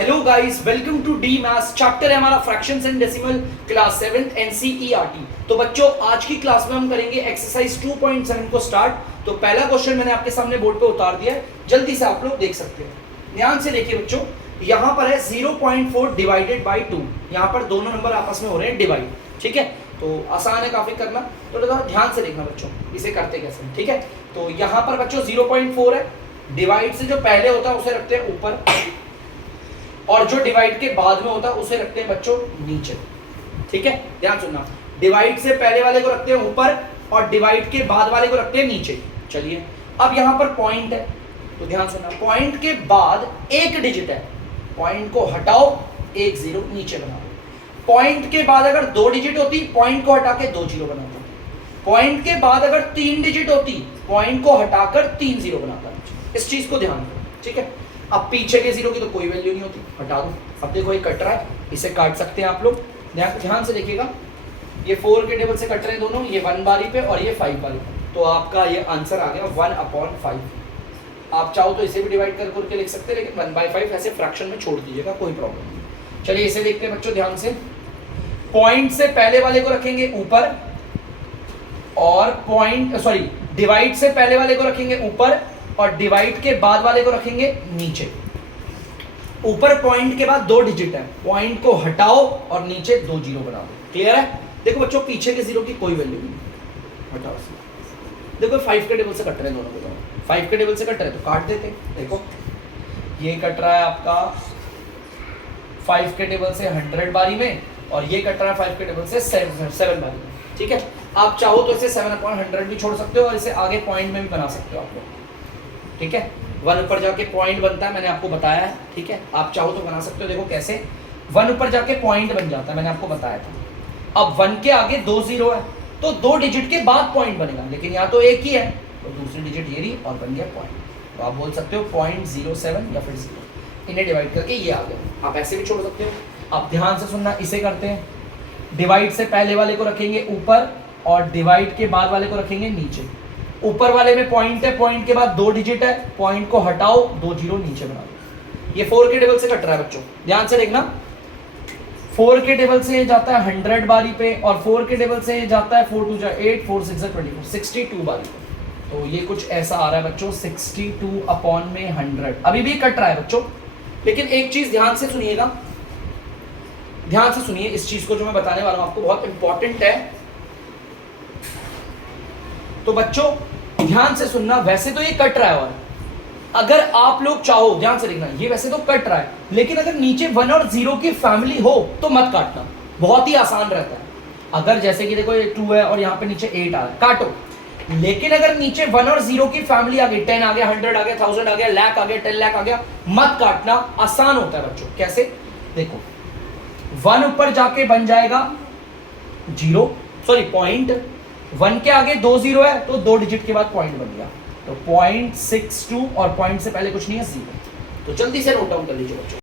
Hello guys, welcome to the maths. Chapter है हमारा fractions and decimal, class 7th NCERT. तो बच्चों, आज की क्लास में हम करेंगे एक्सरसाइज 2.7 को स्टार्ट। तो पहला क्वेश्चन मैंने आपके सामने बोर्ड पे उतार दिया है, जल्दी से आप लोग देख सकते हैं। ध्यान से देखिए बच्चों, यहाँ पर है 0.4 डिवाइडेड बाई 2। यहाँ पर दोनों नंबर आपस में हो रहे हैं डिवाइड, ठीक है। तो आसान है काफी करना, तो थोड़ा ध्यान से देखना बच्चों, इसे करते कैसे, ठीक है। तो यहाँ पर बच्चों 0.4 है, डिवाइड से जो पहले होता है उसे रखते हैं ऊपर, और जो डिवाइड के बाद में होता है उसे रखते हैं बच्चों नीचे, ठीक है। ध्यान सुनना, डिवाइड से पहले वाले को रखते हैं ऊपर और डिवाइड के बाद वाले को रखते हैं नीचे। चलिए, अब यहां पर पॉइंट है, तो ध्यान सुनना, पॉइंट के बाद एक डिजिट है, पॉइंट को हटाओ, एक जीरो नीचे बनाओ। पॉइंट के बाद अगर दो डिजिट होती, पॉइंट को हटा के दो जीरो बनाता। पॉइंट के बाद अगर तीन डिजिट होती, पॉइंट को हटाकर तीन जीरो बनाता। इस चीज को ध्यान दो, ठीक है। अब पीछे के जीरो की तो कोई वैल्यू नहीं होती, हटा दो। अब देखो ये कट रहा है, इसे काट सकते हैं आप लोग। ध्यान से देखिएगा, ये 4 के टेबल से कट रहे हैं दोनों, ये 1 बारी पे और ये 5 बारी पे। तो आपका ये आंसर आ गया 1/5। आप चाहो तो इसे भी डिवाइड कर करके लिख सकते हैं, लेकिन 1/5 ऐसे फ्रैक्शन में छोड़ दीजिएगा, कोई प्रॉब्लम नहीं। चलिए इसे देखते हैं बच्चों ध्यान से। पॉइंट से पहले वाले को रखेंगे ऊपर, और डिवाइड से पहले वाले को रखेंगे ऊपर और डिवाइड के बाद वाले को रखेंगे नीचे। ऊपर पॉइंट के बाद दो डिजिट है, पॉइंट को हटाओ और नीचे दो जीरो बना दो। क्लियर है? देखो बच्चों, पीछे के जीरो की कोई वैल्यू नहीं, हटाओ। देखो 5 के टेबल से कट रहे हैं दोनों को, 5 के टेबल से कट रहे तो काट देते। देखो ये कट रहा है आपका 5 के टेबल से 100 बारी में, और ये कट रहा है 5 के टेबल से 7 बारी में, ठीक है। आप चाहो तो इसे 7/100 भी छोड़ सकते हो और इसे आगे पॉइंट में भी बना सकते हो आप लोग, ठीक है। 1 ऊपर जाके पॉइंट बनता है, मैंने आपको बताया है, ठीक है। आप चाहो तो बना सकते हो। देखो कैसे 1 ऊपर जाके पॉइंट बन जाता है, मैंने आपको बताया था। अब 1 के आगे 2 जीरो है, तो 2 डिजिट के बाद पॉइंट बनेगा, लेकिन यहाँ तो एक ही है, तो दूसरी डिजिट ये रही और बन गया पॉइंट। तो आप बोल सकते हो 0.07 या फिर 0, इन्हें डिवाइड करके ये आ गया। आप ऐसे भी छोड़ सकते हो। अब ध्यान से सुनना, इसे करते हैं। डिवाइड से पहले वाले को रखेंगे ऊपर और डिवाइड के बाद वाले को रखेंगे नीचे। ऊपर वाले में पॉइंट है, पॉइंट के बाद दो डिजिट है, पॉइंट को हटाओ, दो जीरो नीचे बना दो। ये 4 के टेबल से कट रहा है बच्चों, ध्यान से देखना। 4 के टेबल से जाता है 100 बारी पे, और 4 के टेबल से जाता है 4 2 जा 8, 4 6 24, 62 बारी पे। तो ये कुछ ऐसा आ रहा है बच्चों, 62/100। अभी भी कट रहा है बच्चों, लेकिन एक चीज ध्यान से सुनिएगा, ध्यान से सुनिए इस चीज को जो मैं बताने वाला हूं आपको, बहुत इंपॉर्टेंट है। तो बच्चों ध्यान से सुनना, वैसे तो ये कट रहा है, और अगर आप लोग चाहो, ध्यान से देखना, ये वैसे तो कट रहा है, लेकिन अगर नीचे 1 और 0 की फैमिली हो तो मत काटना, बहुत ही आसान रहता है। अगर जैसे कि देखो ये 2 है और यहाँ पे नीचे 8 आ रहा है, काटो। लेकिन अगर नीचे 1 और 0 की फैमिली आ गई, 10 आ गया, 100 आ गया, 1000 आ गया, लाख आ गया, 10 लाख आ गया, मत काटना। आसान होता है बच्चों। कैसे? देखो 1 ऊपर जाके बन जाएगा पॉइंट। 1 के आगे 2 जीरो है, तो 2 डिजिट के बाद पॉइंट बन गया, तो 0.62, और पॉइंट से पहले कुछ नहीं है, 0। तो जल्दी से नोट डाउन कर लीजिए बच्चों।